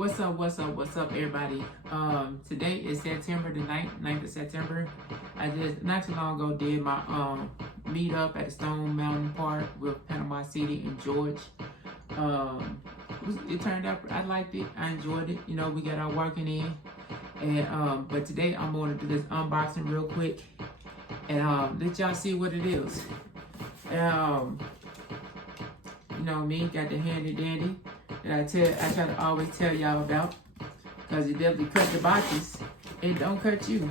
What's up, everybody? Today is September the 9th of September. I just, not too long ago, did my meetup at the Stone Mountain Park with Panama City and George. It turned out, I liked it, I enjoyed it. You know, we got our working in. And but today I'm going to do this unboxing real quick and let y'all see what it is. You know me, got the handy dandy that I try to always tell y'all about, because it definitely cut the boxes. It don't cut you.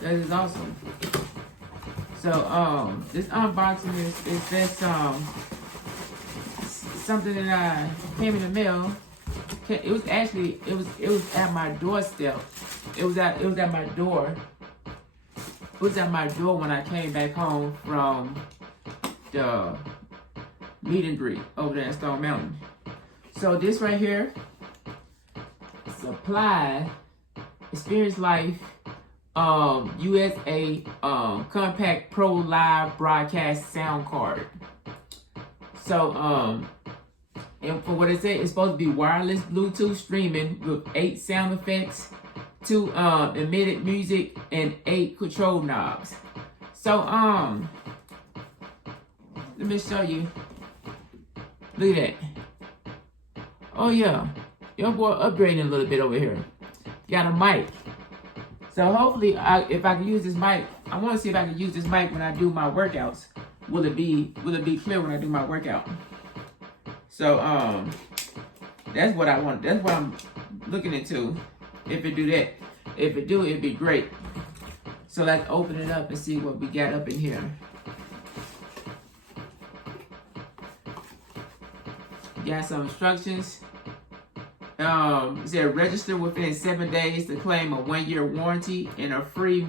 That is awesome. So this unboxing is just something that I came in the mail. It was actually it was at my doorstep. It was at my door. It was at my door when I came back home from the meet and greet over there at Stone Mountain. So this right here, Supply Experience Life USA Compact Pro Live Broadcast Sound Card. So and for what it said, it's supposed to be wireless Bluetooth streaming with 8 sound effects, 2 emitted music, and 8 control knobs. So let me show you. Look at that. Oh yeah, your boy upgrading a little bit over here. Got a mic. So hopefully, if I can use this mic, I want to see if I can use this mic when I do my workouts. Will it be clear when I do my workout? So that's what I want. That's what I'm looking into. If it do that, if it do, it'd be great. So let's open it up and see what we got up in here. Got some instructions. It said register within 7 days to claim a 1-year warranty and a free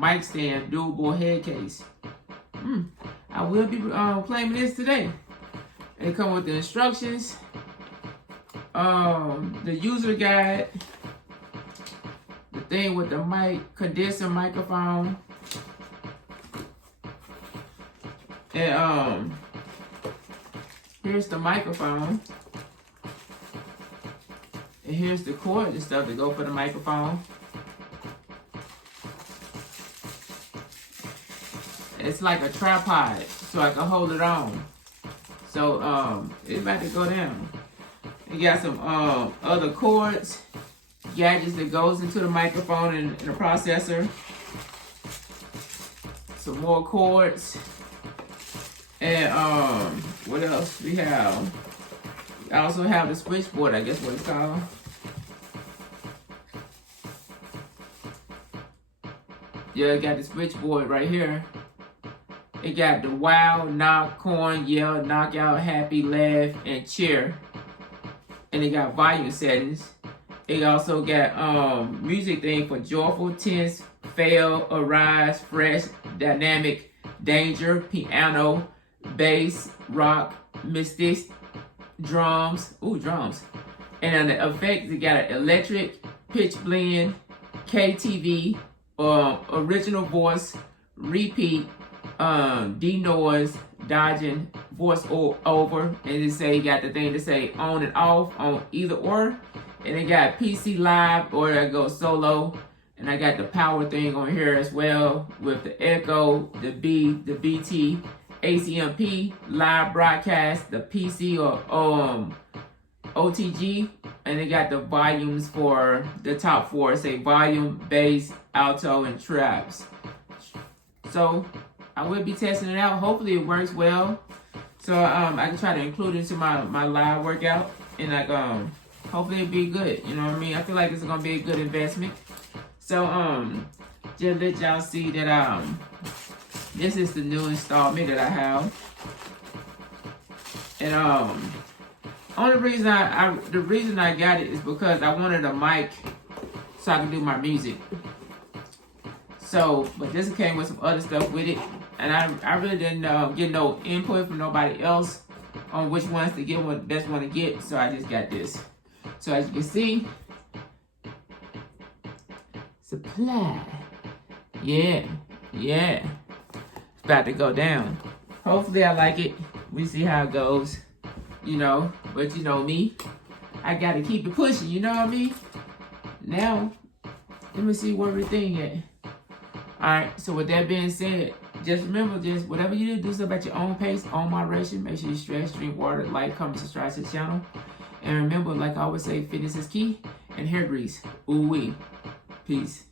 mic stand doable head case. I will be claiming this today. It come with the instructions, the user guide, the thing with the mic, condenser microphone, and here's the microphone. And here's the cord and stuff to go for the microphone. It's like a tripod, so I can hold it on. So it's about to go down. You got some other cords, gadgets that goes into the microphone and the processor. Some more cords. And what else we have? I also have the switchboard, I guess what it's called. Yeah, I got the switchboard right here. It got the wow, knock, corn, yell, knockout, happy, laugh, and cheer. And it got volume settings. It also got music thing for joyful, tense, fail, arise, fresh, dynamic, danger, piano, bass, rock, mystic, drums. Ooh, drums. And on the effects, it got an electric, pitch blend, KTV, original voice, repeat, denoise, dodging, voice over, and it say you got the thing to say on and off on either or. And it got PC live or that goes solo. And I got the power thing on here as well with the echo, the BT, ACMP, live broadcast, the PC or OTG, and they got the volumes for the top 4, say volume, bass, alto, and traps. So I will be testing it out. Hopefully it works well. So I can try to include it into my live workout, and like hopefully it'll be good. You know what I mean? I feel like it's gonna be a good investment. So just let y'all see that this is the new installment that I have. And only reason the reason I got it is because I wanted a mic so I can do my music. So, but this came with some other stuff with it, and I really didn't get no input from nobody else on which ones to get, what best one to get. So I just got this. So as you can see, Supply. Yeah. It's about to go down. Hopefully I like it. We see how it goes. You know, but you know me. I got to keep it pushing, you know what I mean? Now, let me see where everything at. Alright, so with that being said, just remember, just whatever you do stuff at your own pace, own moderation. Make sure you stretch, drink water, like, comment, subscribe to the channel. And remember, like I always say, fitness is key and hair grease. Ooh-wee. Peace.